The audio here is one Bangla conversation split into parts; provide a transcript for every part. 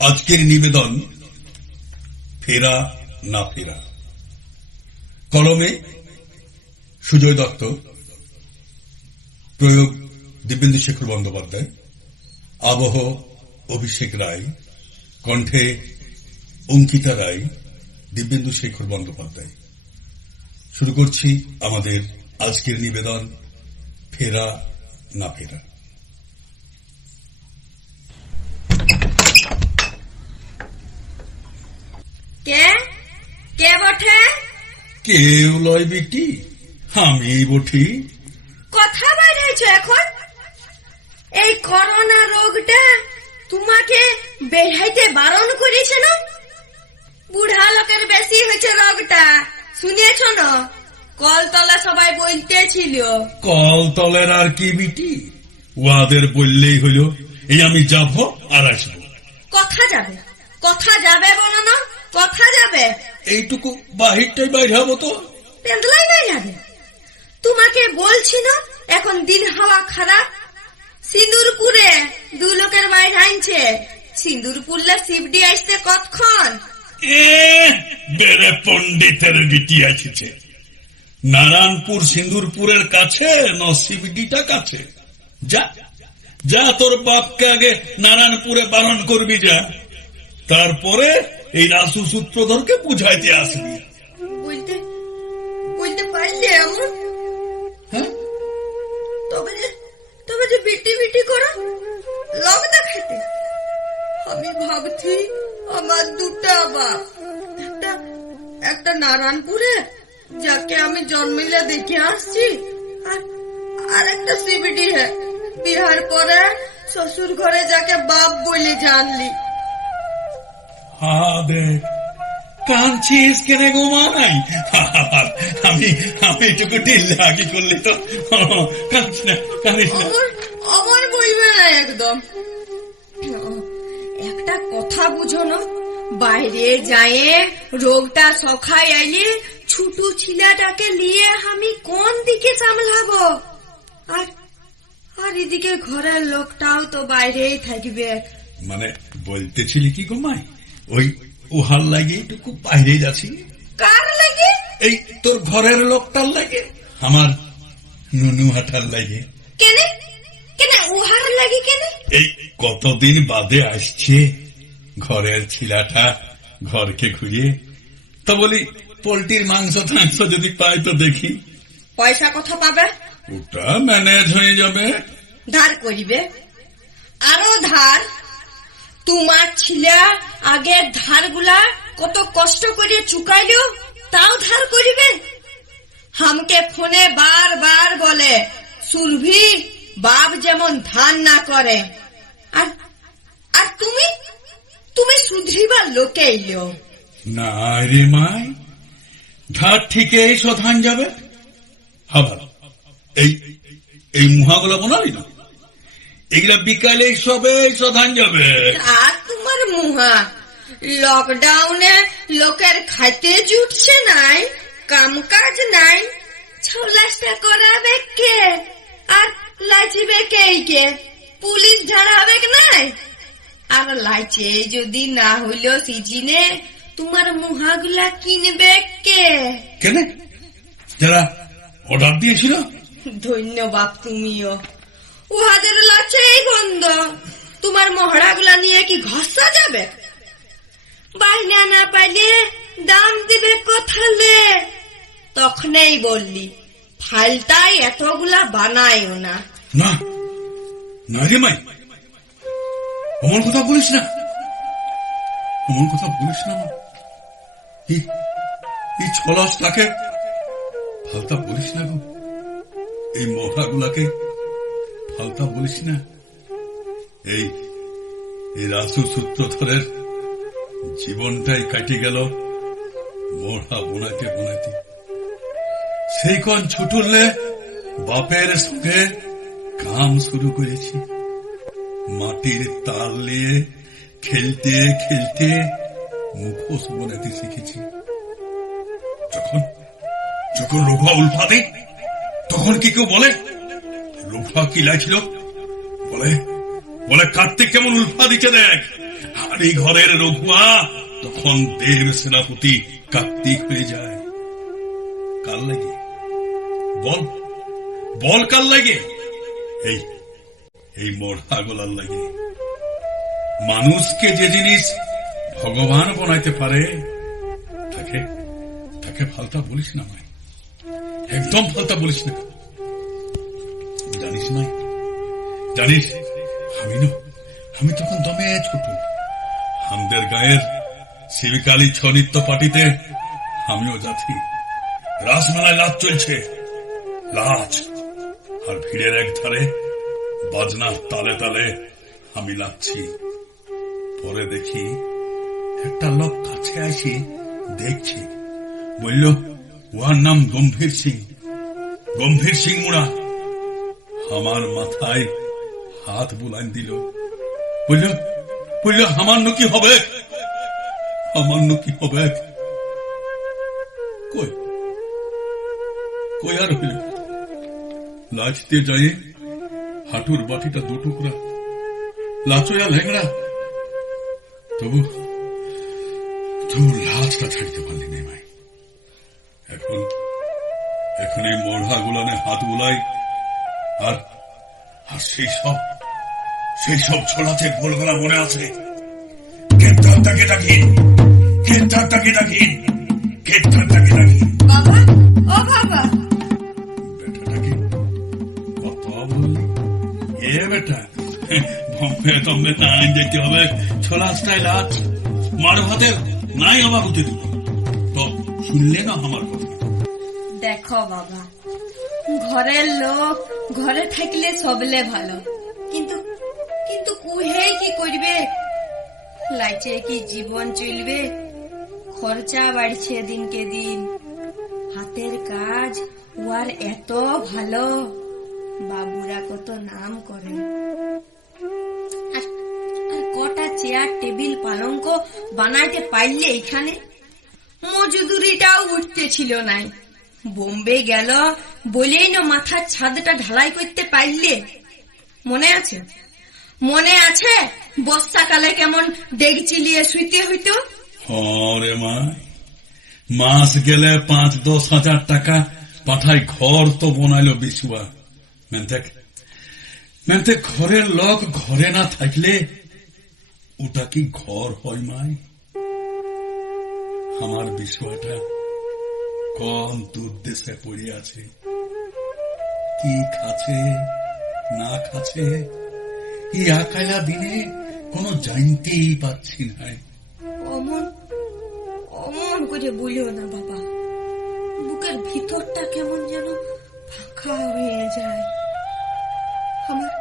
আজকের নিবেদন, ফেরা না ফেরা। কলমে সুজয় দত্ত, প্রয়োগ দিব্যেন্দু শেখর বন্দ্যোপাধ্যায়, আবহ অভিষেক রায়, কণ্ঠে অঙ্কিতা রায় দিব্যেন্দু শেখর বন্দ্যোপাধ্যায়। শুরু করছি আমাদের আজকের নিবেদন, ফেরা না ফেরা। কে? কে বটে? কেউ লয় বিটি আমি বটি। কথা বাড়াইছো এখন? এই করোনা রোগটা তোমাকে বেড়াইতে বারণ করেছে না? বুড়া লোকের বেশি হয়েছে রোগটা শুনেছ না? কলতলা সবাই বলতেছিল। কল তলের আর কি বিটি? ওয়াদের বললেই হইল এই আমি যাব আর আসব। কথা যাবে কথা যাবে বলো না? কথা যাবে? এইটুকু বাহিরটাই বাইরে হব তো। পেন্দলাই নাই যাবে তোমাকে বলছি না এখন দিন হাওয়া খারাপ। সিন্দুরপুরে দু লোকের বাইরে আনছে সিন্দুরপুরলে শিবডি আসতে কতক্ষণ? বেড়ে পণ্ডিতের বিটি আসছে। নারায়ণপুর সিন্দুরপুরের কাছে নসিবডিটা কাছে? যা যা তোর বাপকে আগে নারায়ণপুরে বারণ করবি যা। তারপরে এই রাসু সূত্রধরকে বুঝাইতে আসবি। বলতে বলতে পারলে এমন? হ্যাঁ? তবে যে তবে যে বিটি বিটি করো লগ দেখাইতে আমি ভাবছি আমার দুটা বাপ একটা একটা নারায়ণপুরে যাকে আমি জন্মিলে দেখে আসছি আর আর একটা সিবিডি হে বিহার পরে শ্বশুর ঘরে যাকে বাপ বলে জানলি। দেখ কাঁদছিস কেন গো মা নাই আমি আমি করলি তো না কাঁদিস না। বলবে না একদম। একটা কথা বুঝো না বাইরে যায় রোগটা সখাই আইলে ছোট ছিলাটাকে নিয়ে আমি কোন দিকে সামলাবো? আর আর এদিকে ঘরের লোকটাও তো বাইরেই থাকবে। মানে বলতেছিলি কি গো মাই? ওই উহার লাগে একটু বাইরে যাচ্ছি। কার লাগে? এই তোর ঘরের লোকটার লাগে আমার নুনু হাটার লাগে। কেনে? কেনে উহার লাগে কেনে? এই কতদিন বাদে আসছে ঘরের ছিলাটা ঘরকে ঘুরিয়ে। তো বলি পোল্ট্রির মাংস টাংস যদি পাই তো দেখি। পয়সা কথা পাবে? ওটা ম্যানেজ হয়ে যাবে। ধার করিবে। আরও ধার? তোমার ছিলা আগের ধারগুলা কত কষ্ট করে চুকাইলো, তাও ধার করিবে? হামকে ফোনে বার বার বলে, সুরভি, বাপ যেমন ধান না করে। আর আর তুমি? তুমি সুধরিবার লোকে এলো। না রে মাই, ধার ঠিকই শোধান যাবে? আবার, এই এই মুহাগুলো বানালি না? এগুলা বিকালে সবে শোধান যাবে। আর তোমার মুহা। লকডাউনে লোকের খাইতে জুটছে নাই কাম কাজ নাই। ছলাসটা করাবে কে? আর লাচিবে কে কে? পুলিশ ঝাড়াবে নাই? আর লাইচে যদি না হইল সিজিনে তোমার মুহাগুলা কিনবে কে? কেন? যারা অর্ডার দিয়েছিল? ধন্যবাদ তুমিও। উহাদের লাচেই গন্ধ। তোমার মহড়াগুলা নিয়ে কি ঘষা যাবে? বাইনা না পাইলে দাম দিবে কোথালে? তখনই বললি ফালতাই এতগুলা বানায়ও না। না না রে মাই। অমন কথা বলিস না। অমন কথা বলিস না এই এই ছলাস তাকে। ফালতা বলিস না গো। এই মহাগুলাকে ফালতা বলিস না। এই এই রাসু সূত্রধরের জীবনটাই কাটি গেল মোড়া বোনাতে বোনাতে। সেই কোন ছুটুললে বাপের সঙ্গে কাম শুরু করেছি। মাটির তাল নিয়ে খেলতে খেলতে মুখোশ বোনাতে শিখেছি। যখন যখন রোভা উল্ফা দেয় তখন কি কেউ বলে? রোভা কি লাগছিল বলে বলে, কার্তিক কেমন উল্ফা দিচ্ছে দেখ। আর এই ঘরের রঘুয়া, তখন দেব সেনাপতি কার্তিক হয়ে যায়। কাল লাগে। বল বল কাল লাগে। এই এই মরহা গোলার লাগে। মানুষকে যে জিনিস ভগবান বানাইতে পারে, তাকে তাকে ফালতা বলিস না মাই একদম ফালতা বলিস না। জানিস না জানিস আমি না আমি তখন দমে ছোট গায়ের আমিও যাচ্ছি রাসমেলায় চলছে। আর ভিড়ের তালে তালে আমি লাগছি। পরে দেখি একটা লোক কাছে আসি, দেখছি। বলল, উহার নাম গম্ভীর সিং। গম্ভীর সিং মুড়া আমার মাথায় হাত বুলান দিল। বলল বলল, আমার কি হবে? আমার কি হবে? কই? আর লাচতে যাই, হাঁটুর বাটিটা দু টুকরা, লাচয়া ল্যাংড়া। তবু তবু লাচটা ছাড়তে পারলি না ভাই এখন এখন এই মরহা গুলানে হাত বুলাই আর আর সেই সব সেই সব ছড়াতে গোলগোলা মনে আছে? কেতার তাকে ডাকি কেতার তাকে ডাকি কেতার ডাকি বাবা ও বাবা। বেটাটাকে কত বললি? এ বেটা বম্বে টম্বে নাই যেতে হবে। ছোলা স্টাইল আজ মার ভাতে নাই আমার হতে দিব তো শুনলে না আমার কথা? দেখো বাবা ঘরের লোক, ঘরে থাকলে সবলে ভালো। কিন্তু কিন্তু কুহে কি করবে? লাইচে কি জীবন চলবে? খরচা বাড়ছে দিনকে দিন। হাতের কাজ ওয়ার এত ভালো, বাবুরা কত নাম করে আর কটা চেয়ার, টেবিল, পালঙ্ক বানাইতে পারলে এখানে মজুদুরিটাও উঠতে ছিল নাই। বোম্বে গেল, বলেই না মাথার ছাদটা ঢালাই করতে পারলে। মনে আছে? মনে আছে? বর্ষাকালে কেমন ডেগ চিলিয়ে শুইতে হইতো? হরে মা। মাস গেলে পাঁচ, দশ হাজার টাকা পাঠাই, ঘর তো বনাইলো বিছুয়া। মেনতে ঘরের লোক ঘরে না থাকলে ওটা কি ঘর হয় মায় আমার বিছুয়াটা কোন দুর্দেশে পড়ে আছে? কি খাচ্ছে, না খাচ্ছে? এই আকালা দিনে কোনো জানতেই পাচ্ছি না। অমন অমন করে বলিও না বাবা। বুকের ভিতরটা কেমন যেন ফাঁকা হয়ে যায়। আমার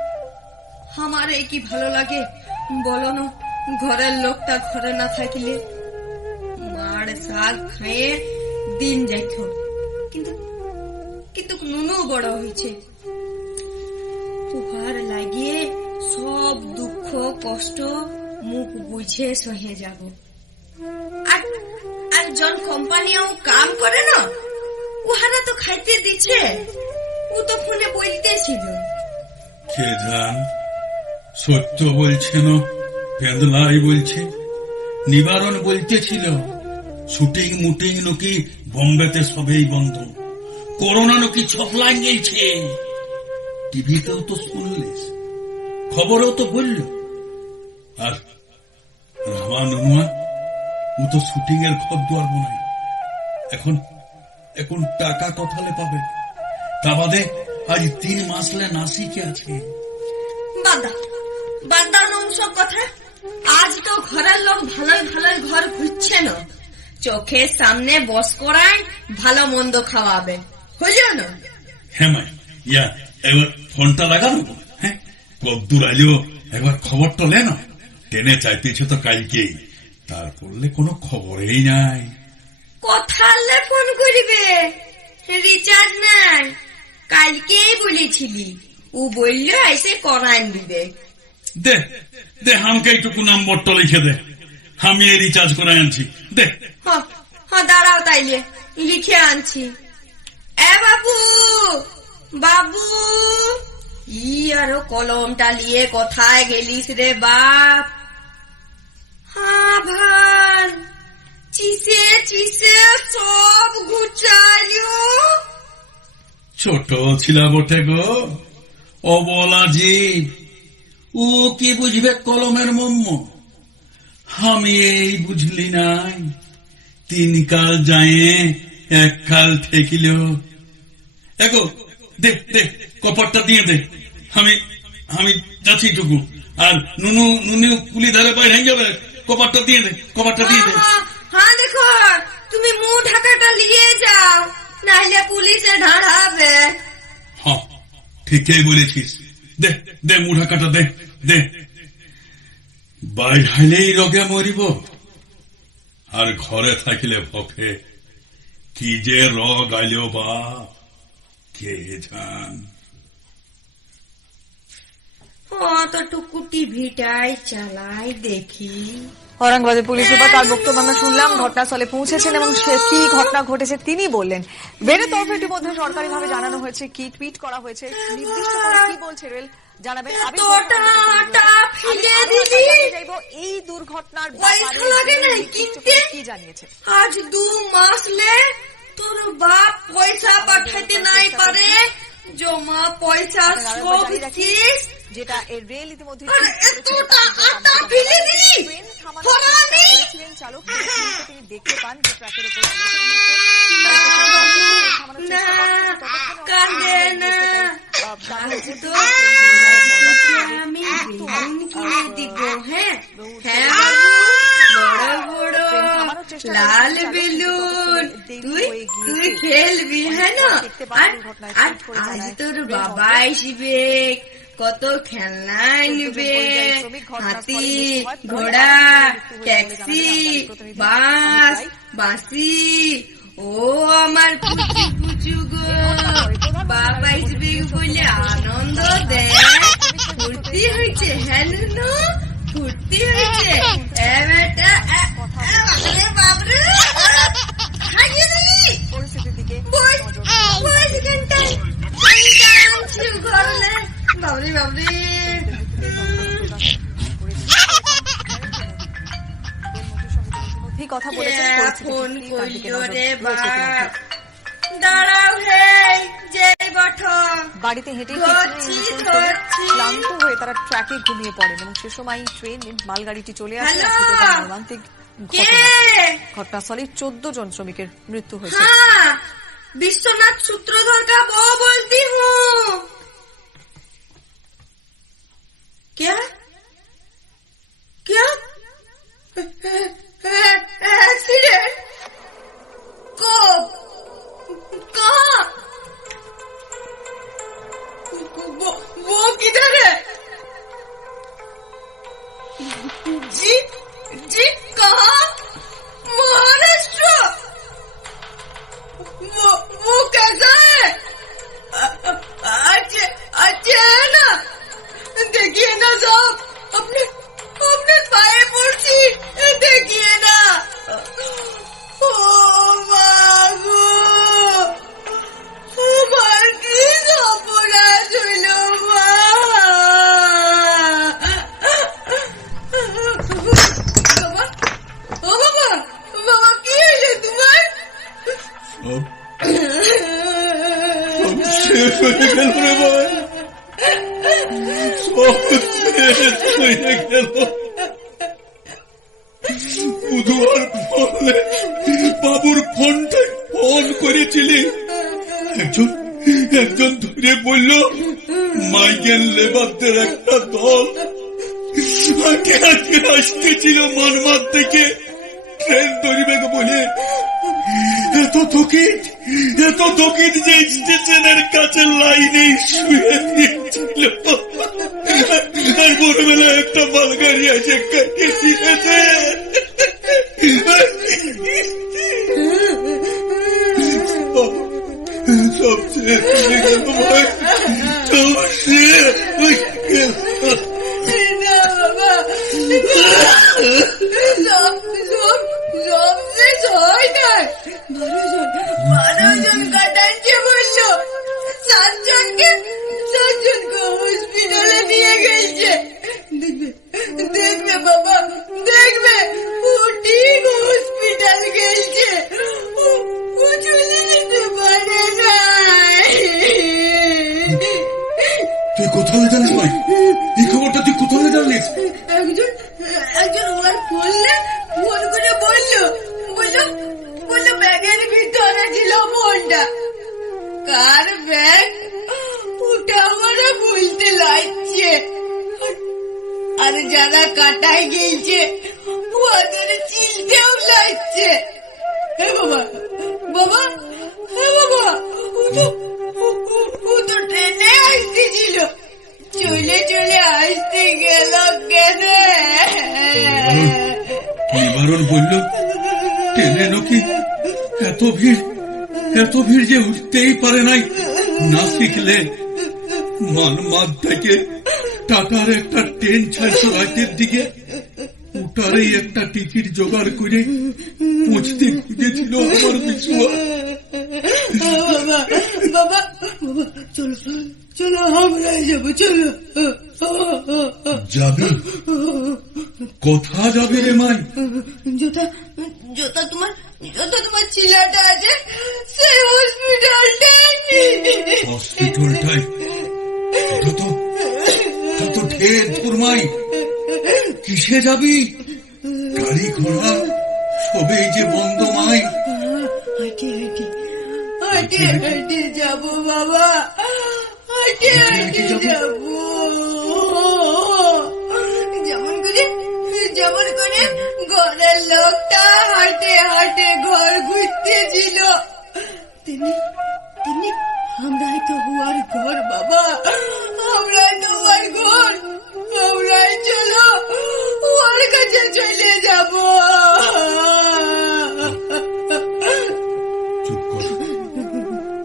আমার এই কি ভালো লাগে? বলো না, ঘরের লোকটা ঘরে না থাকিলে মার শাক খায়ে দিন যাইত। কিন্তু কিন্তু নুনু বড় হয়েছে উহার লাগিয়ে সব দুঃখ, কষ্ট মুখ বুঝে সহে যাব। আর আর জন কোম্পানিও কাম করে না? উহারা তো খাইতে দিচ্ছে ও তো ফোনে বলতেছিল কে জান? সত্য বলছে না পেন্দলাই বলছে, নিবারণ বলতেছিল শুটিং মুটিং নাকি বম্বেতে সবেই বন্ধ। করোনা নাকি ছফলাই গেছে টিভিতেও তো শুনলিস খবরেও তো বলল। আর রামা নুনুয়া ও তো শুটিং এর ঘর দুয়ার বোনাই এখন এখন টাকা কথালে পাবে। তা বাদে আজ তিন মাসলে নাসিকে আছে। বাদা বাদা সব কথা, আজ তো ঘরের লোক ভালোই ভালোই ঘর ঘুরছে না। চোখের সামনে বস করায় ভালো মন্দ খাওয়াবে। হ্যাঁ ইয়া এবার ফোনটা লাগানো হ্যাঁ কদ্দুর আইলেও একবার খবরটা লে না। টেনে চাইতেছে তো কালকেই। তার পড়লে কোনো খবরেই নাই। কথালে ফোন করিবে। রিচার্জ নাই। কালকেই বলেছিলি। ও বলল এসে করাইন দিবে দে দে আমাকে এইটুকু নম্বরটা লিখে দে। আমি এই রিচার্জ করে আনছি। হ্যাঁ, হ্যাঁ, দাঁড়াও তাইলে লিখে আনছি। এ বাবু বাবু ই আরও কলমটা নিয়ে কোথায় গেলিস রে বাপ? হ্যাঁ ভান চিসে চিসে সব ঘুচাইলো। ছোট ছিল বটে গো অবলা ও কি বুঝবে কলমের মম্ম আমি এই বুঝলি নাই। তিন কাল যায় এক কাল ঠেকিল দেখো দে দে কপারটা দিয়ে দে। আমি আমি যাচ্ছি টুকু। আর নুনু নুনু কুলি ধারে বাইরে হয়ে যাবে কপারটা দিয়ে দে কপারটা দিয়ে দে। হ্যাঁ, দেখো তুমি মুখ ঢাকাটা নিয়ে যাও নাহলে পুলিশে ঢাড়াবে হ্যাঁ ঠিকই বলেছিস। দে দে মুঠা কাটা দে দে। বাইর হাইলেই রোগে মরিব। আর ঘরে থাকিলে ভকে কি যে রগ আইলেও বা কে জান। অতটুকু টিভিটাই চালাই দেখি। ঔরঙ্গাবাদের পুলিশ সুপার তার বক্তব্য শুনলাম ঘটনাস্থলে পৌঁছেছেন এবং সে কি ঘটনা ঘটেছে তিনি বললেন। রেলের তরফে ইতিমধ্যে সরকারিভাবে জানানো হয়েছে কি টুইট করা হয়েছে নির্দিষ্ট করে কি বলছে রেল জানাবেন এই দুর্ঘটনার? কি জানিয়েছে আজ দু মাস লে তোর বাপ পয়সা পাঠাইতে নাই পারে জমা পয়সা সব শেষ যেটা এর রেল ইতিমধ্যে এতটা আটা ফেলে। দিলি? করেছিলেন চালক, তিনি দেখতে পান যে ট্র্যাকের উপর কান্দে না হ্যাঁ বড় বড় লাল বেলুন তুই তুই খেলবি হ্যাঁ? আর আজ তোর বাবা আসবে কত খেলনা পরিযায়ী হাতি ঘোড়া ট্যাক্সি বাস বাসি ও আমার পুচু পুচু গো বাবা আসবে বলে আনন্দ দেয় ফুর্তি হয়েছে হ্যাঁ নুনু? ফুর্তি হয়েছে। বাপরে হারিয়ে দিলি? পরিস্থিতির দিকে কথা বলেছেন ফোন নজর রে রয়েছে বাড়িতে হেঁটে ধরছি, ধরছি। ক্লান্ত হয়ে তারা ট্র্যাকে ঘুমিয়ে পড়েন এবং সে সময় ট্রেন মালগাড়িটি চলে আসে হ্যালো? আর ঘটে যায় মর্মান্তিক কে ঘটনা ঘটনাস্থলে চোদ্দ জন শ্রমিকের মৃত্যু হয়েছে हाँ विश्वनाथ सूत्रधर का वो बोलती हूँ क्या क्या एक्सीडेंट को कहा वो, वो किधर है? जी जी कहा? महाराष्ट्र! वो वो कैसा है? শেষ বাবুর ফোনটা ফোন করেছিলি একজন একজন ধরে বলল মাইকেল লেবারদের একটা দল আসতেছিল মানমার থেকে ট্রেন ধরিবে বলে এত থকিত এত থকিত যে স্টেশনের কাছে লাইনে শুয়ে দিয়েছিল আর ভোরবেলা একটা মালগাড়ি আছে কাকে দিয়েছে সব শেষ এত ভিড় যে উঠতেই পারে নাই। না শিখলে মানমাদ থেকে টাকার একটা ট্রেন ছাড়ছে রাতের দিকে। একটা টিকিট জোগাড় করে পৌঁছতে খুঁজেছিল আমার বিশুয়া বাবা বাবা বাবা চলো চলো আমরা যাব চলো। যাবি? কোথা যাবে রে মাই। জোতা জোতা তোমার জোতা তোমার ছিলাটা আছে সেই হসপিটালটা হসপিটালটায় ওটা তো ওটা তো ঢের ধুরমাই কিসে যাবি? গাড়ি ঘোড়া সবেই যে বন্ধ মাই। হাঁটে হাঁটে হাঁটে হাঁটে যাব বাবা। হাঁটে হাঁটে যাব। যেমন করে ঘরের লোকটা হাঁটে হাঁটে ঘর ঘুরতেছিল তিনি তিনি, আমরাই তো হওয়ার ঘর, বাবা। আমরাই তো ঘর। আমরাই চলো ওর কাছে চলে যাব।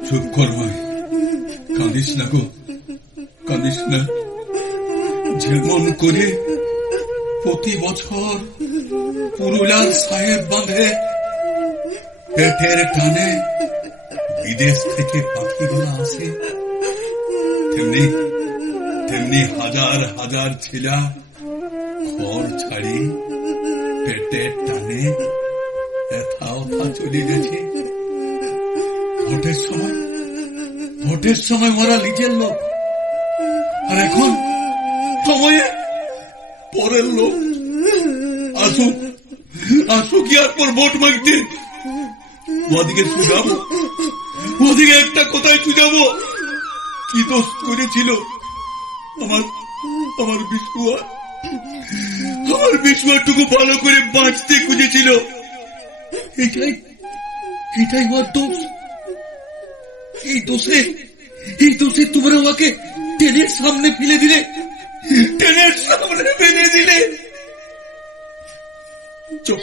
চুপ কর মাই কাঁদিস না গো, কাঁদিস না। যেমন করে প্রতি বছর পুরুলার সাহেব বাঁধে। পেটের টানে বিদেশ থেকে পাখিগুলো আসে। তেমনি তেমনি হাজার হাজার ছেলা ঘর ছাড়ি পেটের টানে এথা ওথা চলে গেছে। ভোটের সময় ভোটের সময় ওরা নিজের লোক। আর এখন সময়ে পরের লোক। আসুক আসুক ইয়ার পর ভোট মাগতে। ওদিকে সুজাবো ওদিকে একটা কোথায় সুজাবো কি দোষ করেছিল আমার আমার বিষ্ণুয়া? আমার বিষ্ণুয়াটুকু ভালো করে বাঁচতে খুঁজেছিল। এটাই এটাই ওর দোষ। এই দোষে এই দোষে তোমরা আমাকে ট্রেনের সামনে ফেলে দিলে। দিলে চোখ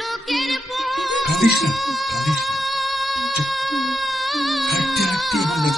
লোকের কাঁদিস না কাঁদিস